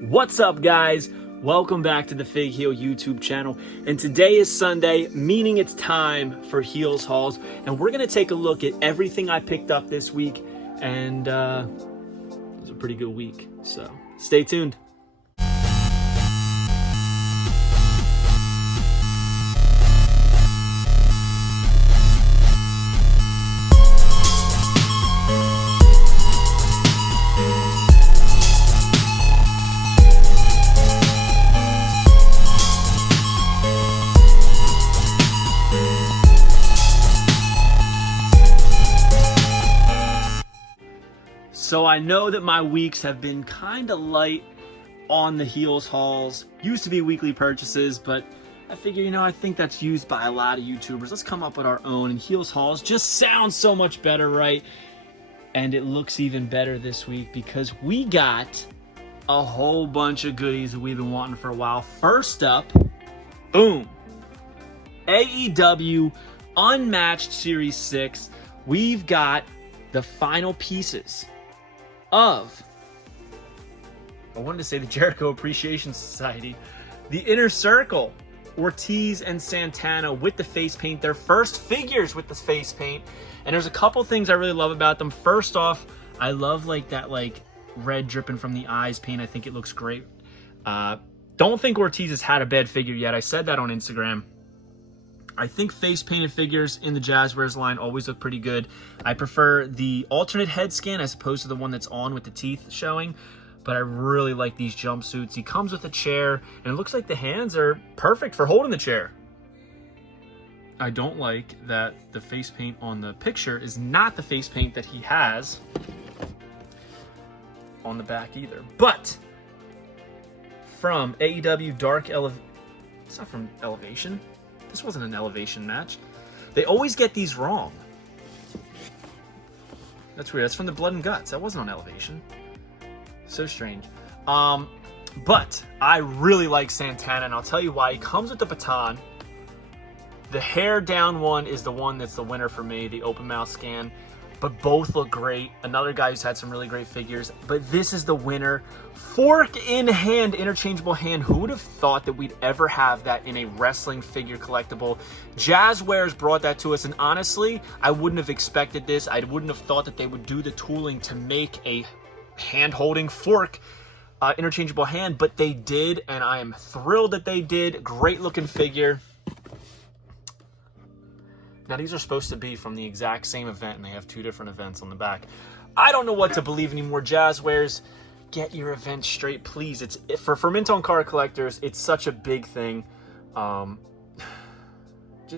What's up, guys? Welcome back to the Fig Heel YouTube channel. And today is Sunday, meaning it's time for Heels Hauls. And we're going to take a look at everything I picked up this week. And it was a pretty good week. So stay tuned. So I know that my weeks have been kind of light on the Heels hauls. Used to be weekly purchases, but I figure, I think that's used by a lot of YouTubers. Let's come up with our own, and Heels hauls just sounds so much better, right? And it looks even better this week because we got a whole bunch of goodies that we've been wanting for a while. First up, boom, AEW Unmatched Series 6. We've got the final pieces of, I wanted to say the Jericho Appreciation Society, the Inner Circle, Ortiz and Santana with the face paint, their first figures with the face paint. And there's a couple things I really love about them. First off, I love that red dripping from the eyes paint. I think it looks great. Don't think Ortiz has had a bad figure yet. I said that on Instagram. I think face painted figures in the Jazzwares line always look pretty good. I prefer the alternate head scan as opposed to the one that's on with the teeth showing, but I really like these jumpsuits. He comes with a chair, and it looks like the hands are perfect for holding the chair. I don't like that the face paint on the picture is not the face paint that he has on the back either. But from AEW Dark Elevation, it's not from Elevation. This wasn't an Elevation match. They always get these wrong. That's weird. That's from the Blood and Guts. That wasn't on Elevation. So strange. But I really like Santana, and I'll tell you why. He comes with the baton. The hair down one is the one that's the winner for me, the open mouth scan. But both look great. Another guy who's had some really great figures. But this is the winner. Fork in hand, interchangeable hand. Who would have thought that we'd ever have that in a wrestling figure collectible? Jazzwares brought that to us, and honestly, I wouldn't have expected this. I wouldn't have thought that they would do the tooling to make a hand-holding fork interchangeable hand, but they did, and I am thrilled that they did. Great looking figure. Now, these are supposed to be from the exact same event, and they have two different events on the back. I don't know what to believe anymore. Jazzwares, get your events straight, please. It's for mint on card collectors. It's such a big thing.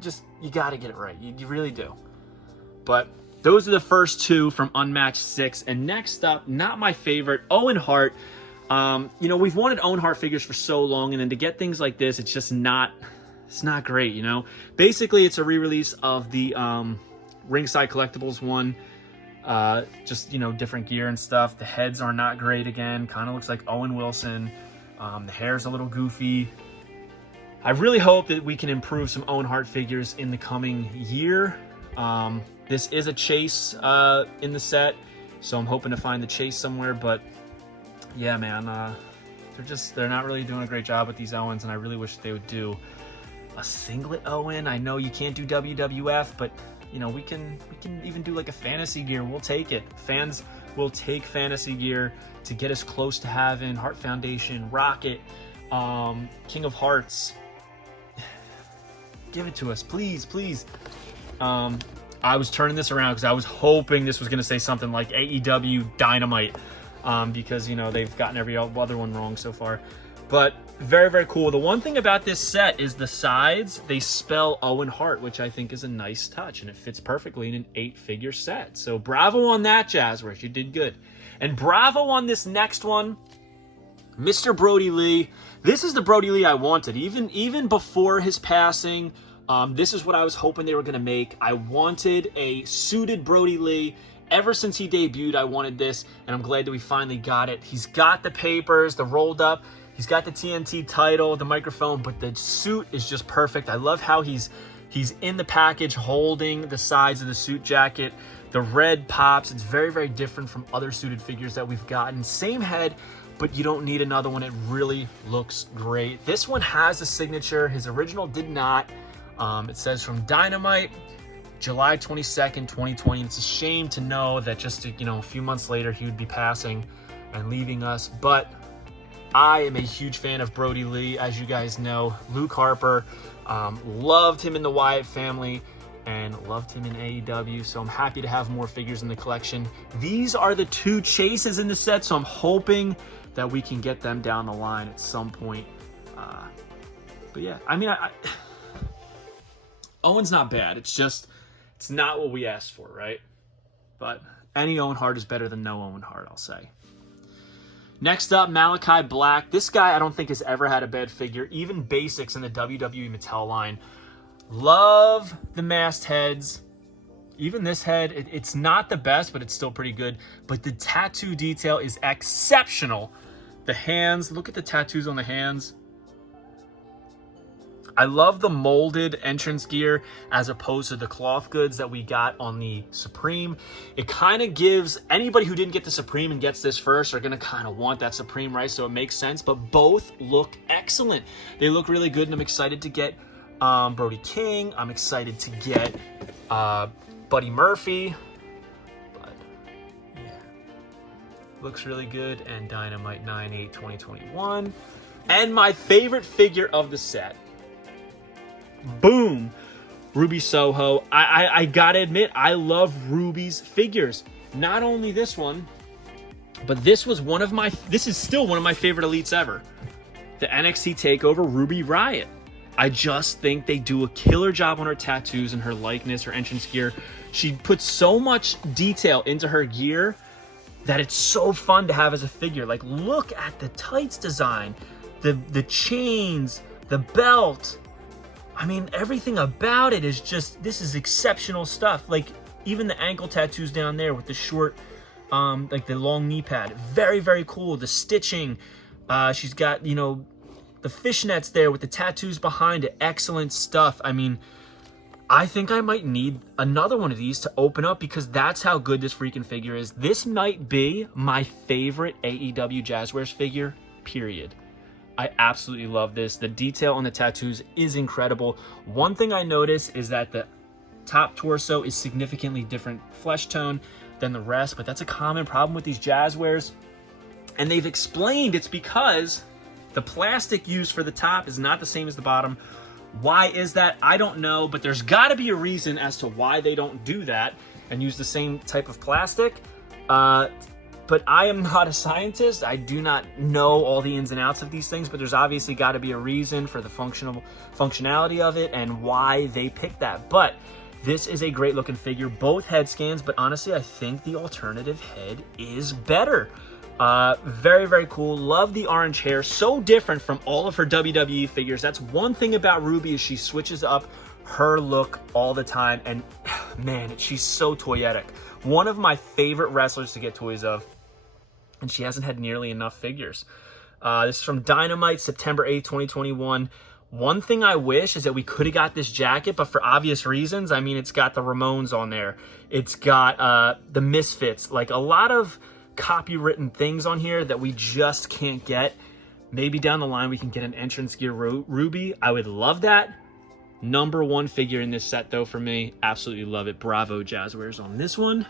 Just you got to get it right. You really do. But those are the first two from Unmatched 6. And next up, not my favorite, Owen Hart. We've wanted Owen Hart figures for so long, and then to get things like this, it's just not. It's not great, Basically, it's a re-release of the Ringside Collectibles one. Just, different gear and stuff. The heads are not great again. Kind of looks like Owen Wilson. The hair's a little goofy. I really hope that we can improve some Owen Hart figures in the coming year. This is a chase in the set, so I'm hoping to find the chase somewhere. But, yeah, man, they're not really doing a great job with these Owens, and I really wish they would do a singlet Owen. I know you can't do WWF, but we can even do like a fantasy gear. We'll take it. Fans will take fantasy gear to get us close to having Heart Foundation, Rocket, King of Hearts. Give it to us, please. I was turning this around because I was hoping this was going to say something like AEW Dynamite, because they've gotten every other one wrong so far. But very, very cool. The one thing about this set is the sides, they spell Owen Hart, which I think is a nice touch, and it fits perfectly in an 8-figure set. So bravo on that, Jazzwares. You did good. And bravo on this next one, Mr. Brody Lee. This is the Brody Lee I wanted. Even before his passing, this is what I was hoping they were going to make. I wanted a suited Brody Lee. Ever since he debuted, I wanted this, and I'm glad that we finally got it. He's got the papers, the rolled up. He's got the TNT title, the microphone, but the suit is just perfect. I love how he's in the package holding the sides of the suit jacket. The red pops. It's very, very different from other suited figures that we've gotten. Same head, but you don't need another one. It really looks great. This one has a signature. His original did not. It says from Dynamite, July 22nd, 2020. It's a shame to know that just, you know, a few months later he would be passing and leaving us, but I am a huge fan of Brody Lee, as you guys know. Luke Harper, loved him in the Wyatt family and loved him in AEW, so I'm happy to have more figures in the collection. These are the 2 chases in the set, so I'm hoping that we can get them down the line at some point. But yeah, I mean, Owen's not bad. It's just, it's not what we asked for, right? But any Owen Hart is better than no Owen Hart, I'll say. Next up, Malachi Black. This guy I don't think has ever had a bad figure, even basics in the WWE Mattel line. Love the mastheads. Even this head, it's not the best, but it's still pretty good. But the tattoo detail is exceptional. The hands, look at the tattoos on the hands. I love the molded entrance gear as opposed to the cloth goods that we got on the Supreme. It kind of gives anybody who didn't get the Supreme and gets this first are going to kind of want that Supreme, right? So it makes sense, but both look excellent. They look really good, and I'm excited to get Brody King. I'm excited to get Buddy Murphy. But yeah, looks really good. And Dynamite 9/8/2021. And my favorite figure of the set. Boom, Ruby Soho. I gotta admit, I love Ruby's figures. Not only this one, but this is still one of my favorite elites ever. The NXT TakeOver Ruby Riott. I just think they do a killer job on her tattoos and her likeness, her entrance gear. She puts so much detail into her gear that it's so fun to have as a figure. Like, look at the tights design, the chains, the belt. I mean, everything about it is just, this is exceptional stuff. Like, even the ankle tattoos down there with the short, like the long knee pad. Very, very cool. The stitching. She's got, you know, the fishnets there with the tattoos behind it. Excellent stuff. I mean, I think I might need another one of these to open up because that's how good this freaking figure is. This might be my favorite AEW Jazzwares figure, period. I absolutely love this. The detail on the tattoos is incredible. One thing I noticed is that the top torso is significantly different flesh tone than the rest, but that's a common problem with these Jazzwares. And they've explained it's because the plastic used for the top is not the same as the bottom. Why is that? I don't know, but there's got to be a reason as to why they don't do that and use the same type of plastic. But I am not a scientist. I do not know all the ins and outs of these things, but there's obviously got to be a reason for the functionality of it and why they picked that. But this is a great looking figure, both head scans, but honestly, I think the alternative head is better. Very, very cool. Love the orange hair. So different from all of her WWE figures. That's one thing about Ruby is she switches up her look all the time. And man, she's so toyetic. One of my favorite wrestlers to get toys of. And she hasn't had nearly enough figures. This is from Dynamite, September 8th, 2021. One thing I wish is that we could have got this jacket, but for obvious reasons. I mean, it's got the Ramones on there. It's got the Misfits. Like a lot of copywritten things on here that we just can't get. Maybe down the line we can get an entrance gear Ruby. I would love that. Number one figure in this set though for me. Absolutely love it. Bravo Jazzwares on this one.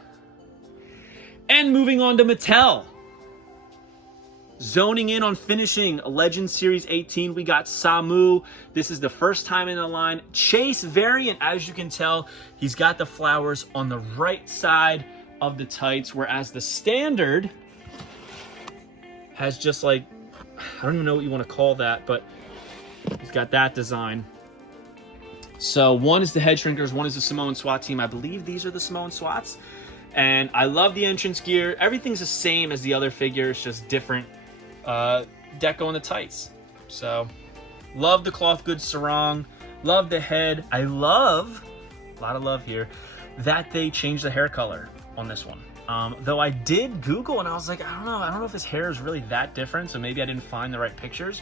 And moving on to Mattel. Zoning in on finishing Legends Series 18, we got Samu. This is the first time in the line. Chase variant, as you can tell, he's got the flowers on the right side of the tights, whereas the standard has just like, I don't even know what you want to call that, but he's got that design. So one is the Head Shrinkers, one is the Samoan SWAT team. I believe these are the Samoan SWATs. And I love the entrance gear. Everything's the same as the other figures, just different deco on the tights. So love the cloth goods sarong, love the head. I love, a lot of love here, that they changed the hair color on this one. Though I did Google and I was like, I don't know if his hair is really that different, so maybe I didn't find the right pictures.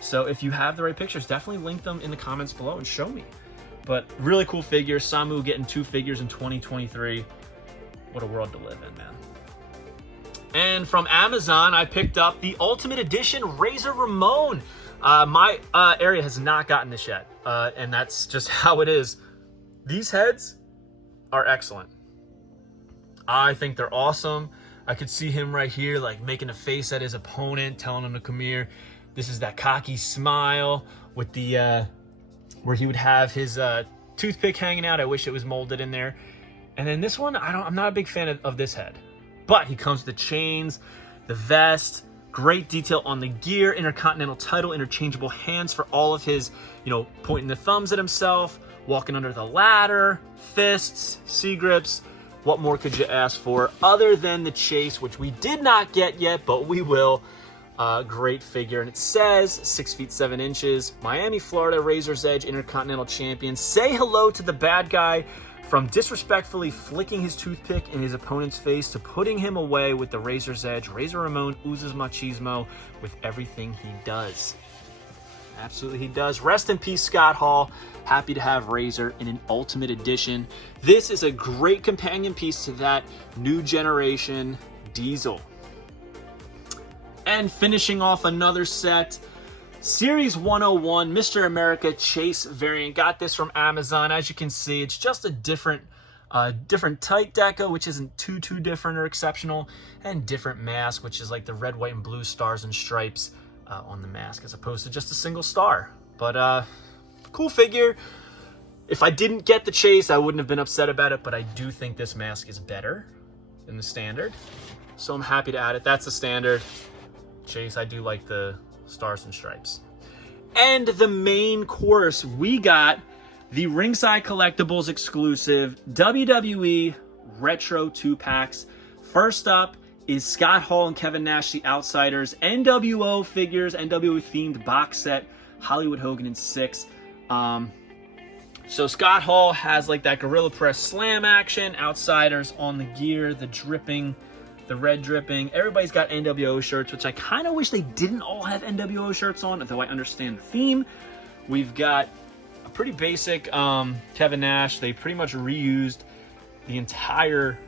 So if you have the right pictures, definitely link them in the comments below and show me. But really cool figure. Samu getting 2 figures in 2023. What a world to live in, man. And from Amazon, I picked up the Ultimate Edition Razor Ramon. My area has not gotten this yet, and that's just how it is. These heads are excellent. I think they're awesome. I could see him right here, like making a face at his opponent, telling him to come here. This is that cocky smile with the, where he would have his toothpick hanging out. I wish it was molded in there. And then this one, I'm not a big fan of this head. But he comes with the chains, the vest, great detail on the gear, Intercontinental title, interchangeable hands for all of his, pointing the thumbs at himself, walking under the ladder, fists, C-grips. What more could you ask for other than the chase, which we did not get yet, but we will. Great figure. And it says 6 feet 7 inches, Miami, Florida, Razor's Edge Intercontinental Champion. Say hello to the bad guy, from disrespectfully flicking his toothpick in his opponent's face to putting him away with the Razor's Edge. Razor Ramon oozes machismo with everything he does. Absolutely he does. Rest in peace, Scott Hall. Happy to have Razor in an Ultimate Edition. This is a great companion piece to that new generation Diesel. And finishing off another set, Series 101 Mr. America Chase variant. Got this from Amazon. As you can see, it's just a different tight deco, which isn't too different or exceptional, and different mask, which is like the red, white, and blue stars and stripes on the mask, as opposed to just a single star. But cool figure. If I didn't get the chase, I wouldn't have been upset about it, but I do think this mask is better than the standard, so I'm happy to add it. That's the standard. Chase, I do like the stars and stripes. And the main course, we got the Ringside Collectibles exclusive WWE Retro 2-packs. First up is Scott Hall and Kevin Nash, the Outsiders, NWO figures, NWO themed box set, Hollywood Hogan in 6. So Scott Hall has like that Gorilla Press slam action, Outsiders on the gear, the dripping, the red dripping. Everybody's got NWO shirts, which I kind of wish they didn't all have NWO shirts on, though I understand the theme. We've got a pretty basic Kevin Nash. They pretty much reused the entire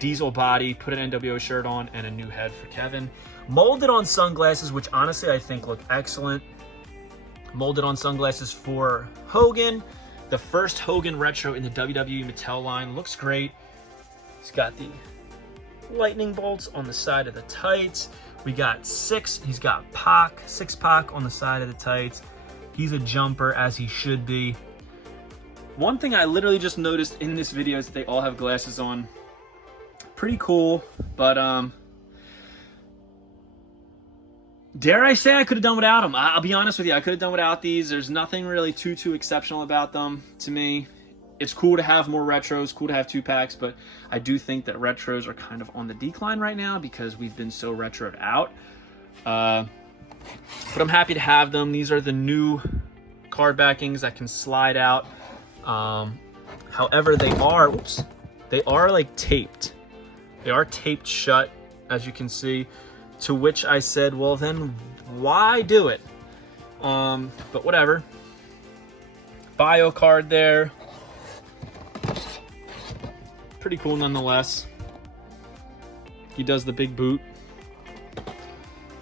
Diesel body, put an NWO shirt on, and a new head for Kevin. Molded on sunglasses, which honestly I think look excellent. Molded on sunglasses for Hogan. The first Hogan retro in the WWE Mattel line. Looks great. He's got the lightning bolts on the side of the tights. We got he's got Pac, 6-pack on the side of the tights. He's a jumper, as he should be. One thing I literally just noticed in this video is that they all have glasses on. Pretty cool, but dare I say I could have done without them. I'll be honest with you, I could have done without these. There's nothing really too exceptional about them to me. It's cool to have more retros, cool to have 2-packs, but I do think that retros are kind of on the decline right now because we've been so retroed out. But I'm happy to have them. These are the new card backings that can slide out. However, they are like taped. They are taped shut, as you can see, to which I said, well then why do it? But whatever. Bio card there. Pretty cool nonetheless. He does the big boot.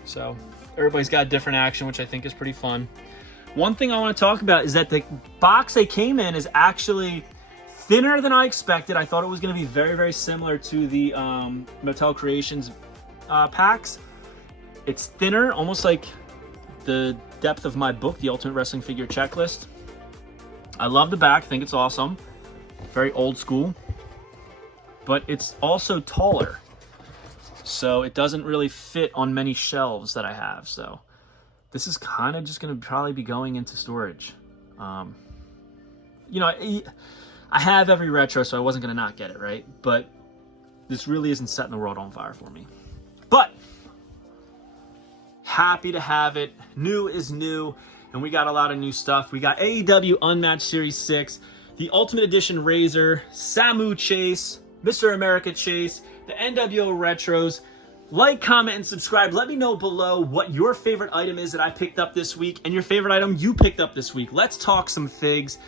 So everybody's got different action, which I think is pretty fun. One thing I want to talk about is that the box they came in is actually thinner than I expected. I thought it was going to be very similar to the Mattel Creations packs. It's thinner, almost like the depth of my book, The Ultimate Wrestling Figure Checklist. I love the back. I think it's awesome. Very old school. But it's also taller, so it doesn't really fit on many shelves that I have. So this is kind of just going to probably be going into storage. I have every retro, so I wasn't going to not get it, right? But this really isn't setting the world on fire for me. But happy to have it. New is new, and we got a lot of new stuff. We got AEW Unmatched Series 6, the Ultimate Edition Razor, Samu Chase, Mr. America Chase, the NWO Retros. Like, comment, and subscribe. Let me know below what your favorite item is that I picked up this week and your favorite item you picked up this week. Let's talk some figs.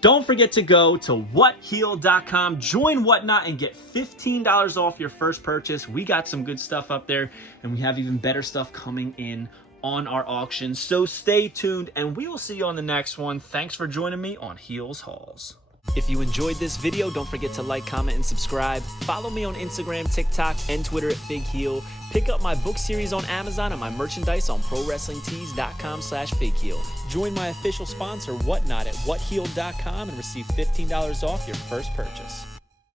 Don't forget to go to whatheel.com, join Whatnot, and get $15 off your first purchase. We got some good stuff up there, and we have even better stuff coming in on our auction. So stay tuned, and we will see you on the next one. Thanks for joining me on Heels Hauls. If you enjoyed this video, don't forget to like, comment, and subscribe. Follow me on Instagram, TikTok, and Twitter at FigHeel. Pick up my book series on Amazon and my merchandise on ProWrestlingTees.com/FigHeel. Join my official sponsor, Whatnot, at whatheel.com and receive $15 off your first purchase.